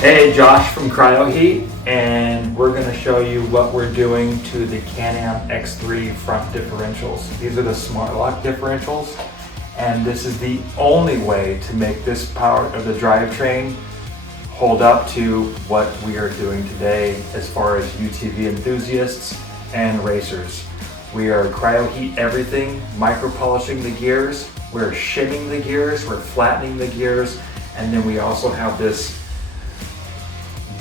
Hey, Josh from CryoHeat, and we're going to show you what we're doing to the Can-Am X3 front differentials. These are the smart lock differentials, and this is the only way to make this power of the drivetrain hold up to what we are doing today as far as UTV enthusiasts and racers. We are CryoHeat everything, micro polishing the gears, we're shimming the gears, we're flattening the gears, and then we also have this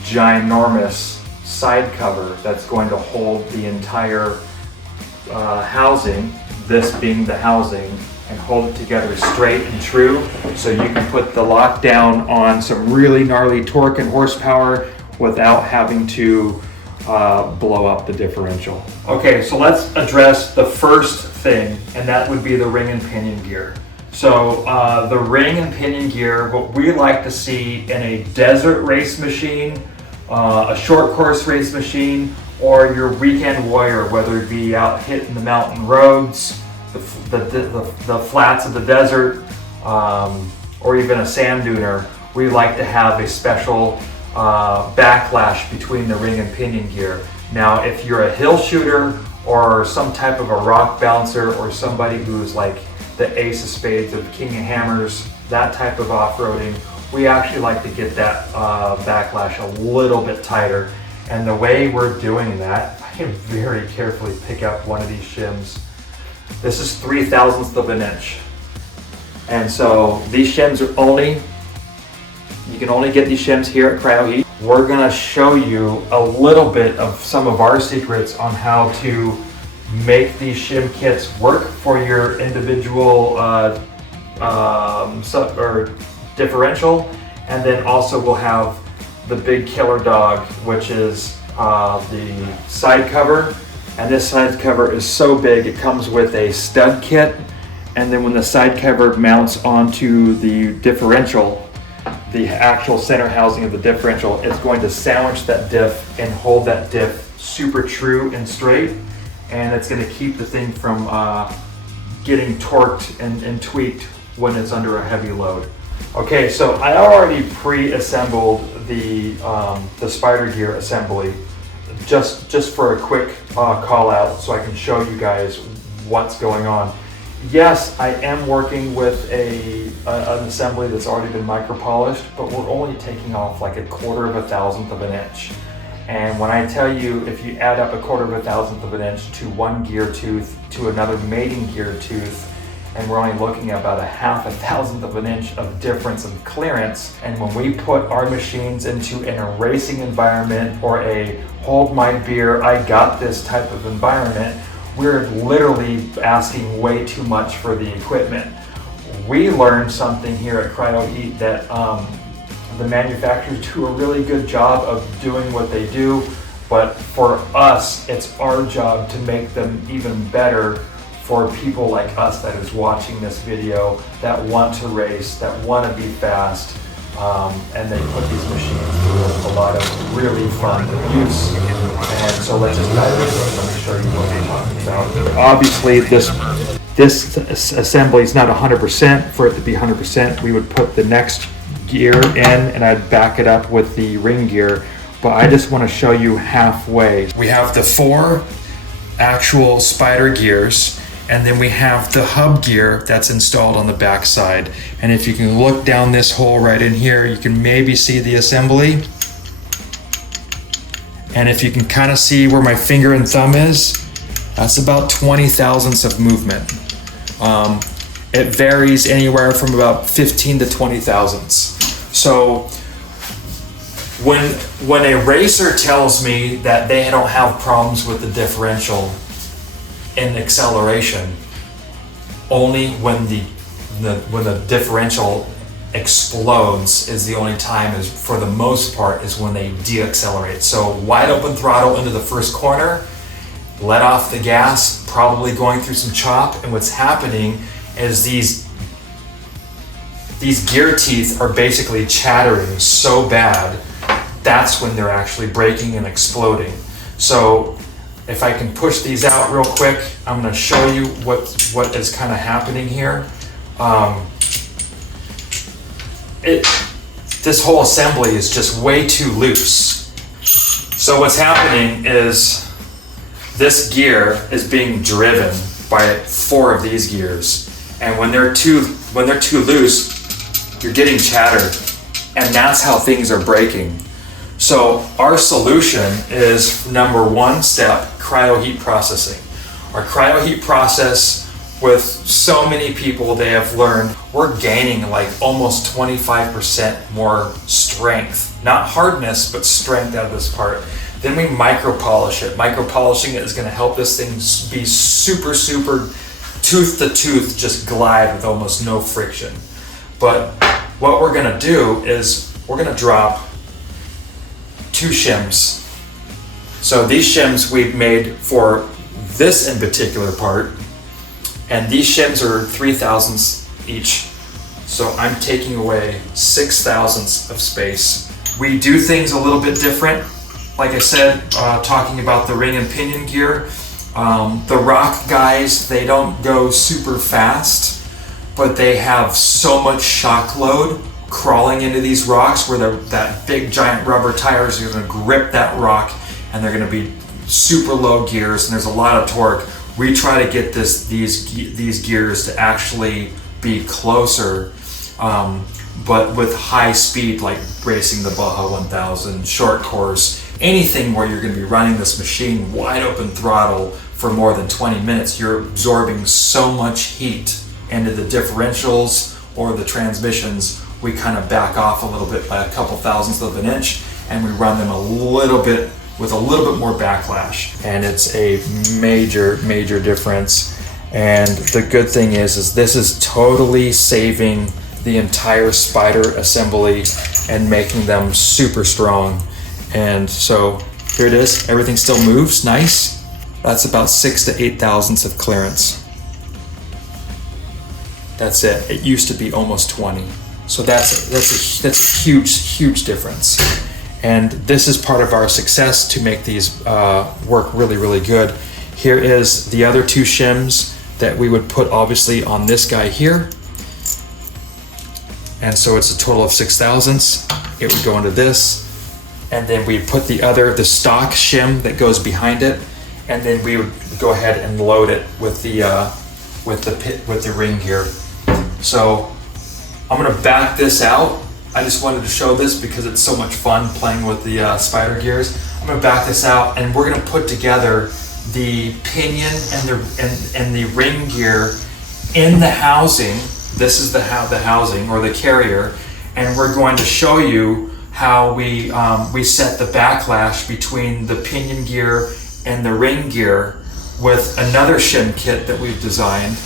ginormous side cover that's going to hold the entire housing, this being the housing, and hold it together straight and true so you can put the lock down on some really gnarly torque and horsepower without having to blow up the differential. Okay, so let's address the first thing, and that would be the ring and pinion gear. So the ring and pinion gear, what we like to see in a desert race machine, a short course race machine, or your weekend warrior, whether it be out hitting the mountain roads, the flats of the desert, or even a sand duner, we like to have a special backlash between the ring and pinion gear. Now, if you're a hill shooter or some type of a rock bouncer or somebody who's like the ace of spades of king of hammers, that type of off-roading, we actually like to get that backlash a little bit tighter. And the way we're doing that, I can very carefully pick up one of these shims. This is 3/1000th of an inch. And so these shims are you can only get these shims here at CryoHeat. We're gonna show you a little bit of some of our secrets on how to make these shim kits work for your individual differential, and then also we'll have the big killer dog, which is the side cover. And this side cover is so big, it comes with a stud kit, and then when the side cover mounts onto the differential, the actual center housing of the differential, it's going to sandwich that diff and hold that diff super true and straight, and it's going to keep the thing from getting torqued and tweaked when it's under a heavy load. Okay, so I already pre-assembled the spider gear assembly just for a quick call out so I can show you guys what's going on. Yes, I am working with an assembly that's already been micro polished, but we're only taking off like 1/4 of an inch. And when I tell you, if you add up 1/4 of an inch to one gear tooth to another mating gear tooth, and we're only looking at about 1/2 of an inch of difference in clearance. And when we put our machines into a racing environment or a hold my beer, I got this type of environment, we're literally asking way too much for the equipment. We learned something here at CryoHeat that the manufacturers do a really good job of doing what they do, but for us, it's our job to make them even better for people like us that is watching this video, that want to race, that want to be fast, and they put these machines through a lot of really fun use. And so let's just dive into it. Let me show you what we're talking about. Obviously, this assembly is not 100%. For it to be 100%, we would put the next gear in, and I'd back it up with the ring gear. But I just want to show you halfway. We have the 4 actual spider gears, and then we have the hub gear that's installed on the back side. And if you can look down this hole right in here, you can maybe see the assembly. And if you can kind of see where my finger and thumb is, that's about 20/1000ths of movement. It varies anywhere from about 15 to 20/1000ths. So when a racer tells me that they don't have problems with the differential in acceleration, only when the differential explodes is the only time, is for the most part, is when they deaccelerate. So wide open throttle into the first corner, let off the gas, probably going through some chop, and what's happening is these gear teeth are basically chattering so bad, that's when they're actually breaking and exploding. So if I can push these out real quick, I'm going to show you what is kind of happening here. this whole assembly is just way too loose. So what's happening is this gear is being driven by 4 of these gears. And when they're too loose, you're getting chatter. And that's how things are breaking. So our solution is number 1 step, CryoHeat processing. Our CryoHeat process, with so many people, they have learned we're gaining like almost 25% more strength, not hardness, but strength out of this part. Then we micro polish it. Micro polishing it is going to help this thing be super tooth to tooth, just glide with almost no friction. But what we're going to do is we're going to drop 2 shims. So these shims we've made for this in particular part, and these shims are 3/1000ths each. So I'm taking away 6/1000ths of space. We do things a little bit different. Like I said, talking about the ring and pinion gear, the rock guys, they don't go super fast, but they have so much shock load crawling into these rocks where that big giant rubber tires are going to grip that rock, and they're going to be super low gears, and there's a lot of torque. We try to get these gears to actually be closer, but with high speed, like racing the Baja 1000, short course, anything where you're going to be running this machine wide open throttle for more than 20 minutes, you're absorbing so much heat into the differentials or the transmissions. We kind of back off a little bit by a couple thousandths of an inch, and we run them a little bit with a little bit more backlash. And it's a major difference. And the good thing is this is totally saving the entire spider assembly and making them super strong. And so here it is, everything still moves, nice. That's about 6 to 8 thousandths of clearance. That's it. It used to be almost 20. So that's a huge difference. And this is part of our success to make these work really good. Here is the other 2 shims that we would put obviously on this guy here. And so it's a total of 6/1000ths. It would go into this. And then we put the stock shim that goes behind it. And then we would go ahead and load it with the ring gear. So I'm gonna back this out. I just wanted to show this because it's so much fun playing with the spider gears. I'm gonna back this out, and we're gonna put together the pinion and the ring gear in the housing. This is the housing or the carrier, and we're going to show you how we set the backlash between the pinion gear and the ring gear with another shim kit that we've designed.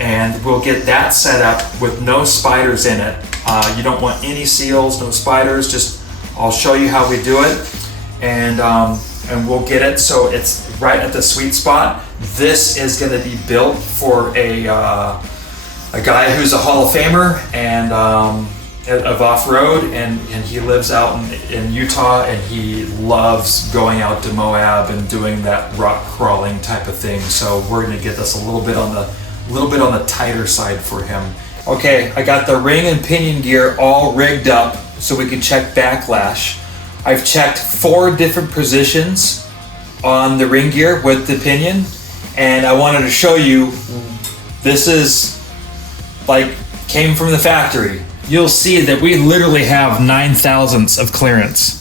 And we'll get that set up with no spiders in it. You don't want any seals, no spiders, just I'll show you how we do it, and we'll get it so it's right at the sweet spot. This is going to be built for a guy who's a Hall of Famer and of off-road, and he lives out in Utah, and he loves going out to Moab and doing that rock crawling type of thing. So we're going to get this a little bit on the tighter side for him. Okay, I got the ring and pinion gear all rigged up so we can check backlash. I've checked 4 different positions on the ring gear with the pinion, and I wanted to show you, this is like came from the factory. You'll see that we literally have 9/1000ths of clearance.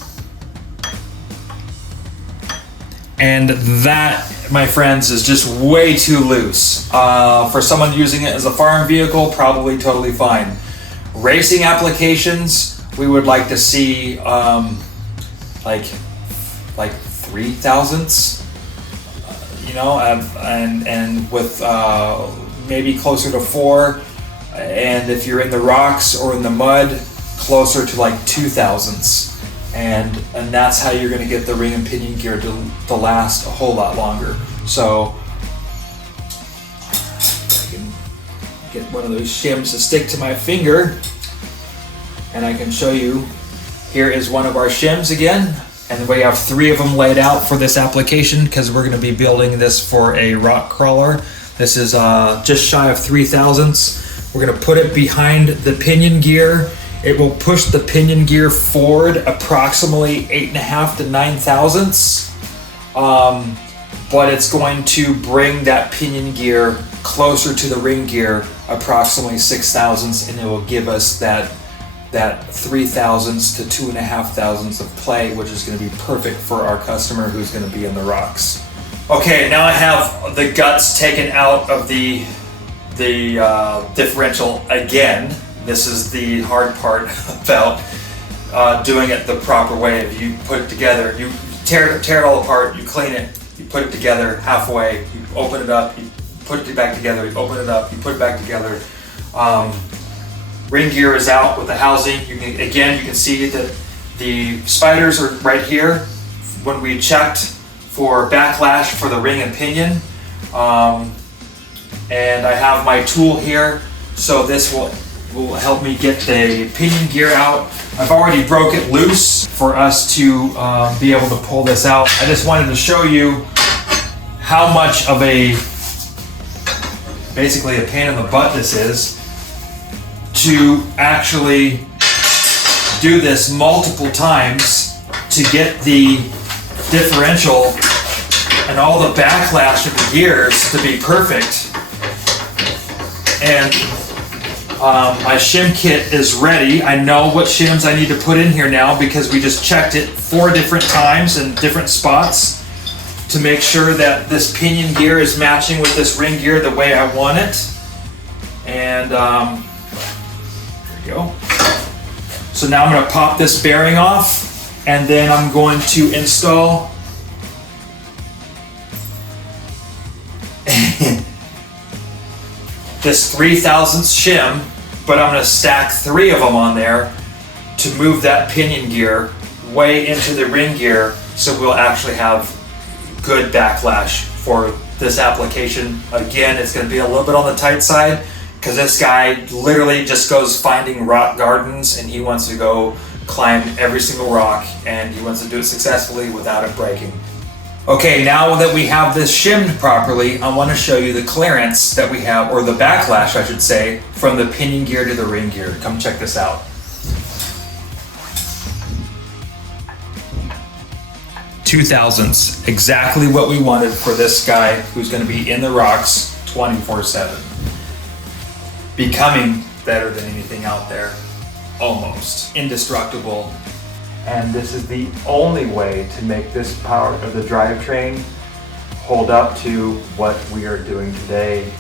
And that, my friends, is just way too loose. For someone using it as a farm vehicle, probably totally fine. Racing applications, we would like to see like 3/1000ths, and with maybe closer to 4. And if you're in the rocks or in the mud, closer to like 2/1000ths. And that's how you're going to get the ring and pinion gear to last a whole lot longer. So I can get one of those shims to stick to my finger, and I can show you. Here is one of our shims again, and we have 3 of them laid out for this application because we're going to be building this for a rock crawler. This is just shy of 3/1000ths. We're going to put it behind the pinion gear, It will push the pinion gear forward approximately 8.5 to 9 thousandths. But it's going to bring that pinion gear closer to the ring gear, approximately 6 thousandths, and it will give us that 3 thousandths to 2.5 thousandths of play, which is going to be perfect for our customer who's going to be in the rocks. Okay, now I have the guts taken out of the differential again. This is the hard part about doing it the proper way. If you put it together, you tear it all apart, you clean it, you put it together halfway, you open it up, you put it back together, you open it up, you put it back together. Ring gear is out with the housing. You can see that the spiders are right here. When we checked for backlash for the ring and pinion, and I have my tool here, so this will help me get the pinion gear out. I've already broke it loose for us to be able to pull this out. I just wanted to show you how much of basically a pain in the butt this is to actually do this multiple times to get the differential and all the backlash of the gears to be perfect. And my shim kit is ready. I know what shims I need to put in here now because we just checked it 4 different times in different spots to make sure that this pinion gear is matching with this ring gear the way I want it. And there we go. So now I'm going to pop this bearing off, and then I'm going to install this 3 thousandths shim, but I'm going to stack 3 of them on there to move that pinion gear way into the ring gear, so we'll actually have good backlash for this application. Again, it's going to be a little bit on the tight side because this guy literally just goes finding rock gardens, and he wants to go climb every single rock, and he wants to do it successfully without it breaking. Okay, now that we have this shimmed properly, I want to show you the clearance that we have, or the backlash I should say, from the pinion gear to the ring gear. Come check this out. 2 thousandths, exactly what we wanted for this guy who's going to be in the rocks 24/7. Becoming better than anything out there. Almost. Indestructible. And this is the only way to make this power of the drivetrain hold up to what we are doing today